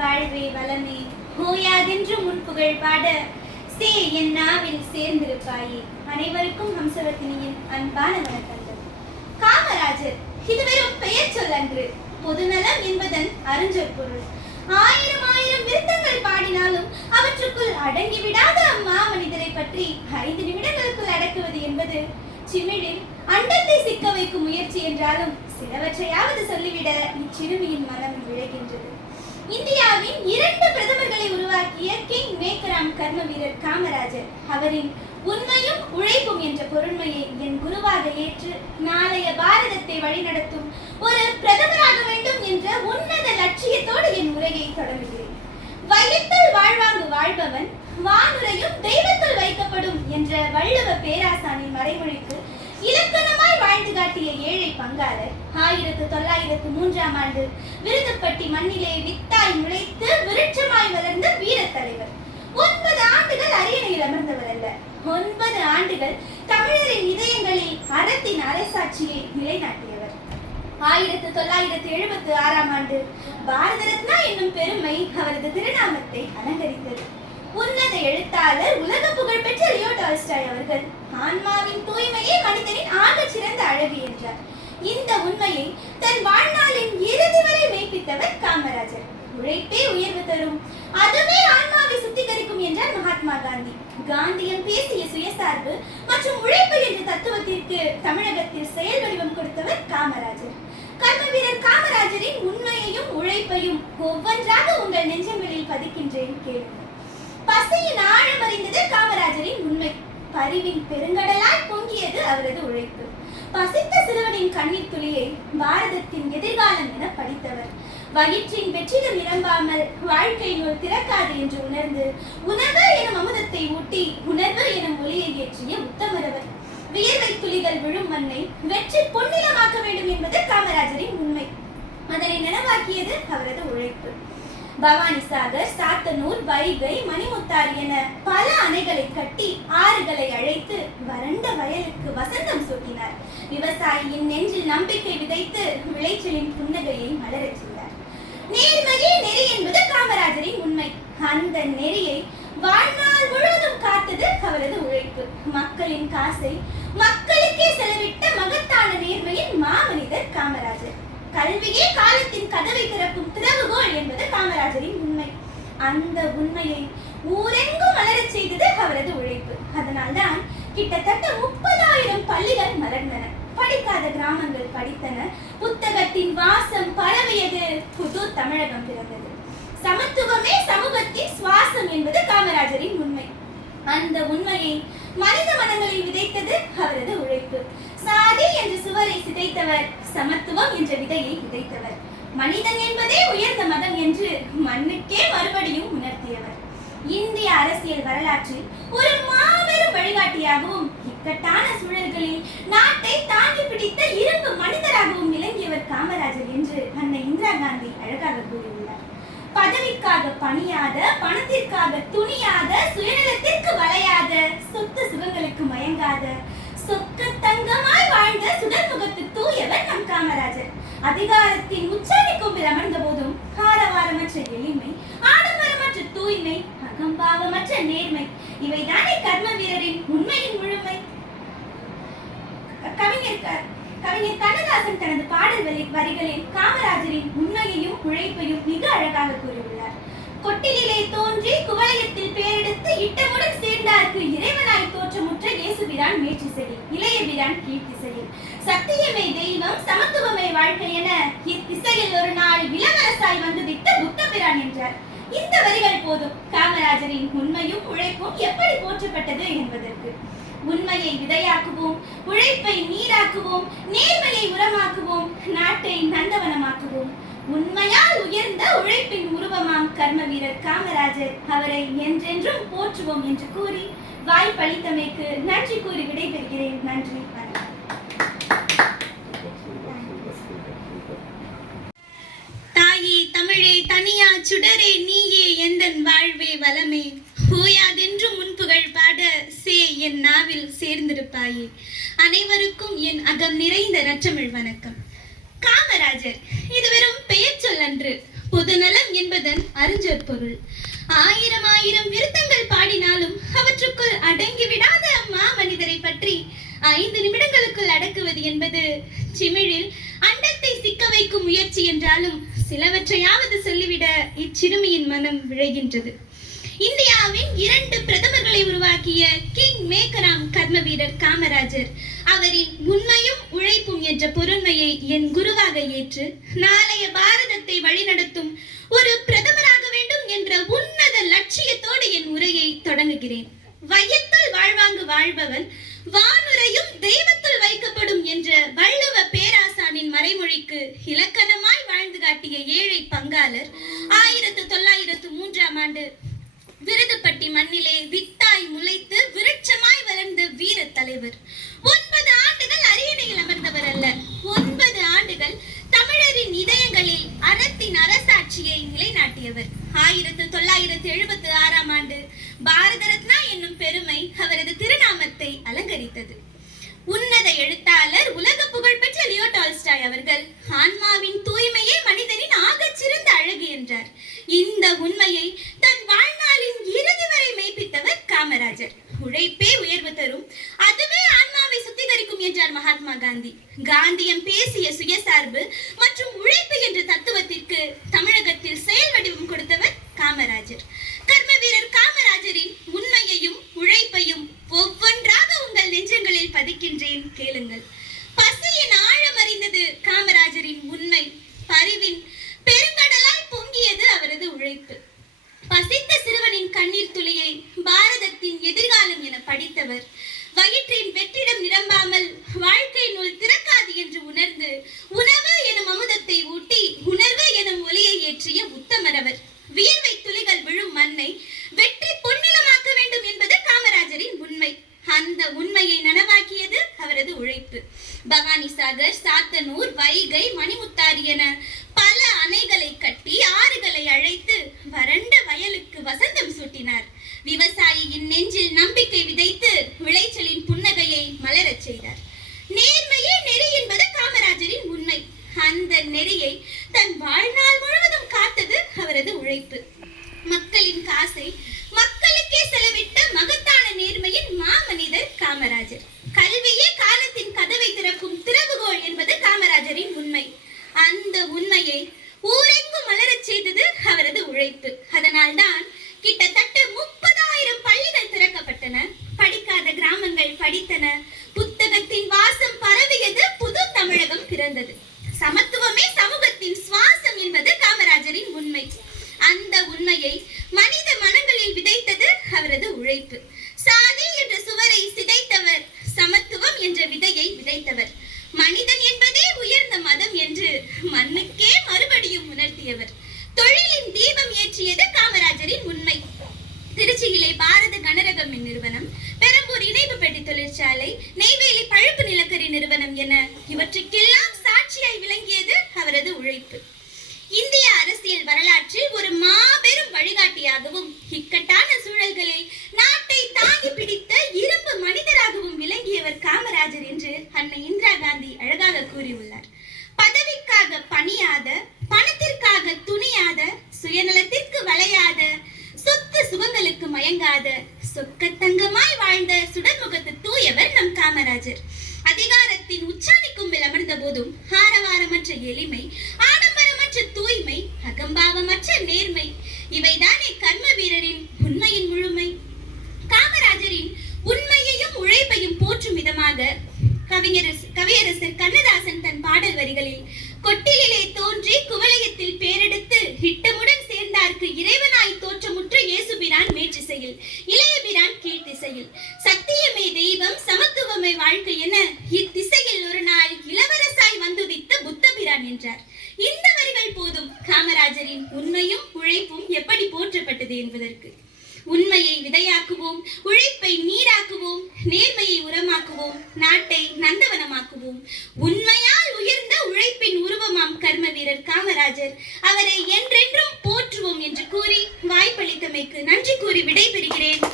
வாழ்வே வளமே ஓயாதென்று முன்புகழ் பாட சே என் நாவில் சேர்ந்திருப்பாயே. அனைவருக்கும் ஹம்சவர்த்தினியின் அன்பான வணக்கங்கள். காமராஜர் இது வெறும் பெயர் சொல்லன்று, பொதுநலம் என்பதன் அருஞ்சொற்பொருள். ஆயிரம் ஆயிரம் விருத்தங்கள் பாடினாலும் அவற்றுக்குள் அடங்கிவிடாத அம்மா மனிதரை பற்றி 5 நிமிடங்களுக்குள் அடக்குவது என்பது சிமிழில் அண்டத்தை சிக்க வைக்கும் முயற்சி என்றாலும் சிலவற்றையாவது சொல்லிவிட இச்சிறுமியின் மனம் விளைகின்றது. இந்தியாவின் 2 பிரதமர்களை உருவாக்கிய கிங் மேக்கராம் கர்ம வீரர் காமராஜர் அவரின் உண்மையும் உழைப்பும் என்ற பொருண்மையை என் குருவாக ஏற்று நாளைய பாரதத்தை வழிநடத்தும் ஒரு பிரதமராக வேண்டும் என்ற உன்னத லட்சியத்தோடு என் உரையை தொடங்குகிறேன். வையத்தில் வாழ்வாங்கு வாழ்பவன் வானுரையும் தெய்வத்தில் வைக்கப்படும் என்ற வள்ளுவ பேராசானின் மறைமொழிக்கு இலக்கணமாய் வாழ்ந்து காட்டிய ஏழை பங்காளர் 1903ஆம் ஆண்டு விருதுப்பட்டி மண்ணிலே வித்தாய் முளைத்து விருட்சமாய் வளர்ந்த வீர தலைவர். 9 ஆண்டுகள் அரியணையில் அமர்ந்தவர் அல்ல, 9 ஆண்டுகள் தமிழரின் இதயங்களில் அறத்தின் அரசாட்சியை நிலைநாட்டியவர். 1976ஆம் ஆண்டு பாரத ரத்னா என்னும் பெருமை அவரது திருநாமத்தை அலங்கரித்தது. உன்னத எழுத்தாளர், உலக புகழ் பெற்ற லியோ டால்ஸ்டாய் அவர்கள் ஆன்மாவின் தூய்மையே மனிதனின் ஆகச் சிறந்த அழகு என்றார். இந்த உண்மையை தன் வாழ்நாளின் இறுதி வரை மெய்ப்பித்தவர் காமராஜர். உழைப்பே உயர்வு தரும், அதுவே ஆன்மாவை சுத்திகரிக்கும் என்றார் மகாத்மா காந்தி. காந்தியம் பேசிய சுயசார்பு மற்றும் உழைப்பு என்ற தத்துவத்திற்கு தமிழகத்தில் செயல் வடிவம் கொடுத்தவர் காமராஜர். கர்ம வீரர் காமராஜரின் உண்மையையும் உழைப்பையும் ஒவ்வொன்றாக உங்கள் நெஞ்சங்களில் பதிக்கின்றேன், கேளுங்கள். பசியின் ஆழம் அறிந்தது காமராஜரின் உண்மை. பரிவின் பெருங்கடலாய் பொங்கியது அவரது உழைப்பு. பசித்த சிறுவனின் கண்ணீர் துளியை பாரதத்தின் எதிர்காலம் என படித்தவர். வயிற்றின் வெற்றிடம் நிரம்பாமல் வாழ்க்கை நூல் திறக்காது என்று உணர்ந்து உணர்வு எனும் அமுதத்தை ஊட்டி உணர்வு எனும் ஒளியை ஏற்றிய உத்தமரவர். வியர்வை துளிகள் விழும் மண்ணை வெற்றி பொன்னிலமாக்க வேண்டும் என்பது காமராஜரின் உண்மை. அதனை நனவாக்கியது அவரது உழைப்பு. பவானிசாகர், சாத்தனூர், வைகை, மணிமுத்தாறு என பல அணைகளை கட்டி ஆறுகளை அழைத்து வறண்ட வயலுக்கு வசந்தம் சூட்டினார். விவசாயியின் நெஞ்சில் நம்பிக்கை விதைத்து விளைச்சலின் புன்னகையை மலரச் செய்தார். நேர்மையே நெறி என்பது காமராஜரின் உண்மை. அந்த நெறியை வாழ்நாள் முழுவதும் காத்தது அவரது உழைப்பு. மக்களின் காசை மக்களுக்கே செலவிட்ட மகத்தான நேர்மையின் மாமனிதர் காமராஜர். கல்வியே காலத்தின் கதவை திறக்கும் திறவுகோல் என்பது காமராஜரின் உண்மை. அந்த உண்மையை ஊரெங்கும் மலரச் செய்தது அவரது உழைப்பு. அதனால்தான் கிட்டத்தட்ட 30,000 பள்ளிகள் மலர்ந்தன, படிக்காத கிராமங்கள் படித்தன, புத்தகத்தின் வாசம் பரவியது, புது தமிழகம் பிறந்தது. சமத்துவமே சமூகத்தின் சுவாசம் என்பது காமராஜரின் உண்மை. அந்த உண்மையை மனித மனங்களில் விதைத்தது அவரது உழைப்பு. சாதி என்ற சுவரை சிதைத்தவர், சமத்துவம் என்ற விதையை விதைத்தவர். மனிதன் என்பதே உயர்ந்த மதம் என்று மண்ணுக்கே மறுபடியும் உணர்த்தியவர். இந்திய அரசியல் வரலாற்றில் ஒரு மாபெரும் வழிகாட்டியாகவும் இக்கட்டான சூழல்களில் நாட்டை தாங்கி பிடித்த இரும்பு மனிதராகவும் விளங்கியவர் காமராஜர் என்று அன்னை இந்திரா காந்தி அழகாக கூறியுள்ளார். பதவிக்காக பணியாத, பணத்திற்காக துணியாத, சுயநலத்திற்கு வளையாத, சொத்து சுகங்களுக்கு மயங்காத, சொக்க தங்கமாய் வாழ்ந்த சுடர்முகத்து தூயவர் நம் காமராஜர். அதிகாரத்தின் உச்சாணி கொம்பில் அமர்ந்த போதும் ஆரவாரமற்ற எளிமை, ஆடம்பரமற்ற தூய்மை, அகம்பாவமற்ற நேர்மை, இவைதானே கர்ம வீரரின் உண்மையின் முழுமை. கவிஞர் கண்ணதாசன் தனது பாடல் வரிகளில் காமராஜரின் உண்மையையும் உழைப்பையும் மிக அழகாக கூறியுள்ளார். கொட்டிலே தோன்றி குவளையத்தில் பேரெடுத்து இட்டமுடன் சேர்ந்தார்க்கு இறைவனாய் தோற்றமுற்ற இயேசுபிரான் மேற்றிசையில், இளைய பிரான் கீர்த்திசையில், சத்தியமே தெய்வம் சமத்துவமே வாழ்க்கை என இத்திசையில் ஒரு நாள் இளவரசாய் வந்துதித்த புத்த பிரான் என்றார். இந்த வரிகள் போதும் காமராஜரின் உண்மையும் உழைப்பும் எப்படி போற்றப்பட்டது என்பதற்கு. உண்மையை விதையாக்குவோம், உழைப்பை நீராக்குவோம், நேர்மையை உரமாக்குவோம், நாட்டை நந்தவனமாக்குவோம். உண்மையால் உயர்ந்த உழைப்பின் உருவமாம் கர்ம வீரர் காமராஜர், அவரை என்றென்றும் போற்றுவோம் என்று கூறி வாய்ப்பளித்தமைக்கு நன்றி கூறி விடைபெறுகிறேன். நன்றி, வணக்கம். தாயே தமிழே தனியா சுடரே நீயே எந்தன் வாழ்வே வளமே ஓயாதென்று முன்புகழ் பாட சே என் நாவில் சேர்ந்திருப்பாயே. அனைவருக்கும் என் அகம் நிறைந்த நற்றமிழ் வணக்கம். காமராஜர் இது வெறும் பெயர் சொல் அன்று, பொதுநலம் என்பது என்பதன் அறிஞ்சொற்பொருள். ஆயிரம் ஆயிரம் விருத்தங்கள் பாடினாலும் அவற்றுக்குள் அடங்கிவிடாத மாமனிதரை பற்றி 5 நிமிடங்களுக்குள் அடக்குவது என்பது சிமிழில் அண்டத்தை சிக்க வைக்கும் முயற்சி என்றாலும் சிலவற்றையாவது சொல்லிவிட இச்சிறுமியின் மனம் விழைகின்றது. இந்தியாவின் 2 பிரதமர்களை உருவாக்கிய கிங் மேக்கராம் கர்ம வீரர் காமராஜர் அவரின் உண்மையும் உழைப்பும் என்ற பொருண்மையை என் குருவாக ஏற்று நாளைய பாரதத்தை வழிநடத்தும் ஒரு பிரதமராக வேண்டும் என்ற உன்னத லட்சியத்தோடு என் உரையை தொடங்குகிறேன். வையத்துள் வாழ்வாங்கு வாழ்பவன் வானுரையும் தெய்வத்துள் வைக்கப்படும் என்ற வள்ளுவ பேராசானின் மறைமொழிக்கு இலக்கணமாய் வாழ்ந்து காட்டிய ஏழை பங்காளர் 1903ஆம் ஆண்டு விருதுப்பட்டி மண்ணிலே வித்தாய் முளைத்து விருட்சமாய் வளர்ந்த வீர தலைவர். 9 ஆண்டுகள் அரியணையில் அமர்ந்தவர் அல்ல, 9 ஆண்டுகள் தமிழரின் இதயங்களில் அறத்தின் அரசாட்சியை நிலைநாட்டியவர். 1976ஆம் ஆண்டு பாரத ரத்னா என்னும் பெருமை அவரது திருநாமத்தை அலங்கரித்தது. உன்னத எழுத்தாளர் உலக புகழ்பெற்ற லியோ டால்ஸ்டாய் அவர்கள் ஆன்மாவின் தூய்மையே மனிதனின் ஆகச்சிறந்த அழகு என்றார். இந்த உண்மையை தன் வாழ்நாளின் இறுதி வரை மெய்ப்பித்தவர் காமராஜர். உழைப்பே உயர்வு தரும், அதுவே ஆன்மாவை சுத்திகரிக்கும் என்றார் மகாத்மா காந்தி. காந்தியம் பேசிய சுயசார்பு மற்றும் உழைப்பு என்ற தத்துவத்திற்கு தமிழகத்தில் செயல் வடிவம் கொடுத்தவர் காமராஜர். கர்ம வீரர் காமராஜரின் உண்மையையும் உழைப்பையும் ஒவ்வொன்றாக உங்கள் நெஞ்சங்களில் பதிக்கின்றேன், கேளுங்கள். பசியின் ஆழம் அறிந்தது காமராஜரின் உண்மை, பரிவின் பெருங்கடலாய் பொங்கியது அவரது உழைப்பு. பசித்த சிறுவனின் கண்ணீர் துளியை பாரதத்தின் எதிர்காலம் என படித்தவர். வயிற்றின் வெற்றிடம் நிரம்பாமல் வாழ்க்கை நூல் திறக்காது என்று உணர்ந்து உணவு எனும் அமுதத்தை ஊட்டி உணர்வு எனும் ஒளியை ஏற்றிய உத்தமரவர். வியர்வை துளிகள் விழும் மண்ணை வெற்றி பொன்னிலமாக்க வேண்டும் என்பது காமராஜரின் உண்மை. அந்த உண்மையை நனவாக்கியது அவரது உழைப்பு. பவானிசாகர், சாத்தனூர், வைகை, மணிமுத்தாறு என பல அணைகளை கட்டி ஆறுகளை அழைத்து வறண்ட வயலுக்கு வசந்தம் சூட்டினார். விவசாயியின் நெஞ்சில் நம்பிக்கை விதைத்து விளைச்சலின் புன்னகையை மலரச் செய்தார். நேர்மையே நெறி என்பது காமராஜரின் உண்மை. அந்த நெறியை தன் வாழ்நாள் முழுவதும் காத்தது அவரது உழைப்பு. மக்களின் காசை மக்களுக்கே செலவிட்ட மகத்தான நேர்மையின் மாமனிதர் காமராஜர். கல்வியே காலத்தின் கதவை திறக்கும் திறவுகோல் என்பது காமராஜரின் உண்மை. அந்த உண்மையை ஊரெங்கும் மலரச் செய்தது அவரது உழைப்பு. அதனால்தான் கிட்டத்தட்ட 30,000 பள்ளிகள் திறக்கப்பட்டன, படிக்காத கிராமங்கள் படித்தன, புத்தகத்தின் வாசம் பரவியது, புது தமிழகம் பிறந்தது. சமத்துவமே சமூகத்தின் சுவாசம் என்பது காமராஜரின் உண்மை. அந்த உண்மையை மனித மனங்களில் விதைத்தது அவரது உழைப்பு. சாதி என்ற சுவரை சிதைத்தவர், சமத்துவம் என்ற விதையை விதைத்தவர். மனிதன் என்பதே உயர்ந்த மதம் என்று மண்ணுக்கே மறுபடியும் உணர்த்தியவர். தொழிலின் தீபம் ஏற்றியது காமராஜரின் உண்மை. திருச்சியிலே பாரத கனரகம் நிறுவனம், பெரம்பூர் இணைப்பு பெட்டி தொழிற்சாலை, நெய்வேலி பழுப்பு நிலக்கரி நிறுவனம் என இவற்றுக்கெல்லாம் சாட்சியாய் விளங்கியது அவரது உழைப்பு. இந்திய அரசியல் வரலாற்றில் ஒரு மாபெரும் வழிகாட்டியாகவும் இக்கட்டான சூழல்களில் நாட்டை தாங்கி பிடித்த இரும்பு மனிதராகவும் விளங்கியவர் காமராஜர் என்று அன்னை இந்திரா காந்தி அழகாக கூறியுள்ளார். பதவிக்காக பணியாத, பணத்திற்காக துணியாத, சுயநலத்திற்கு வளையாத, சொத்து சுகங்களுக்கு மயங்காத, சொக்கத்தங்கமாய் வாழ்ந்த சுடர்முகத்து தூயவர் நம் காமராஜர். அதிகாரத்தின் உச்சாணி கும்பில் அமர்ந்த போதும் ஆரவாரமற்ற எளிமை, ஆடம்பரமற்ற தூய்மை, அகம்பாவமற்ற நேர்மை, இவைதானே கர்ம வீரரின் உண்மையின் முழுமை. காமராஜரின் உண்மையையும் உழைப்பையும் போற்றும் விதமாக கவியரசர் கண்ணதாசன் தன் பாடல் வரிகளில் கொட்டிலே தோன்றி குவளையத்தில் பேரெடுத்து இட்டமுடன் சேர்ந்தார்க்கு இறைவனாய் தோற்றமுற்ற இயேசுபிரான் மேற்றிசையில், இளையபிரான் கீழ்த்திசையில், சத்தியமே தெய்வம் சமத்துவமே வாழ்க்கை என இத்திசையில் ஒரு நாள் இளவரசாய் வந்துதித்த புத்தபிரான் என்றார். இந்த வரிகள் போதும் காமராஜரின் உண்மையும் உழைப்பும் எப்படி போற்றப்பட்டது என்பதற்கு. உண்மையை விதையாக்குவோம், உழைப்பை நீராக்குவோம், நேர்மையை உரமாக்குவோம், நாட்டை நந்தவனமாக்குவோம். உண்மையால் உயர்ந்த உழைப்பின் உருவமாம் கர்ம வீரர் காமராஜர், அவரை என்றென்றும் போற்றுவோம் என்று கூறி வாய்ப்பளித்தமைக்கு நன்றி கூறி விடைபெறுகிறேன்.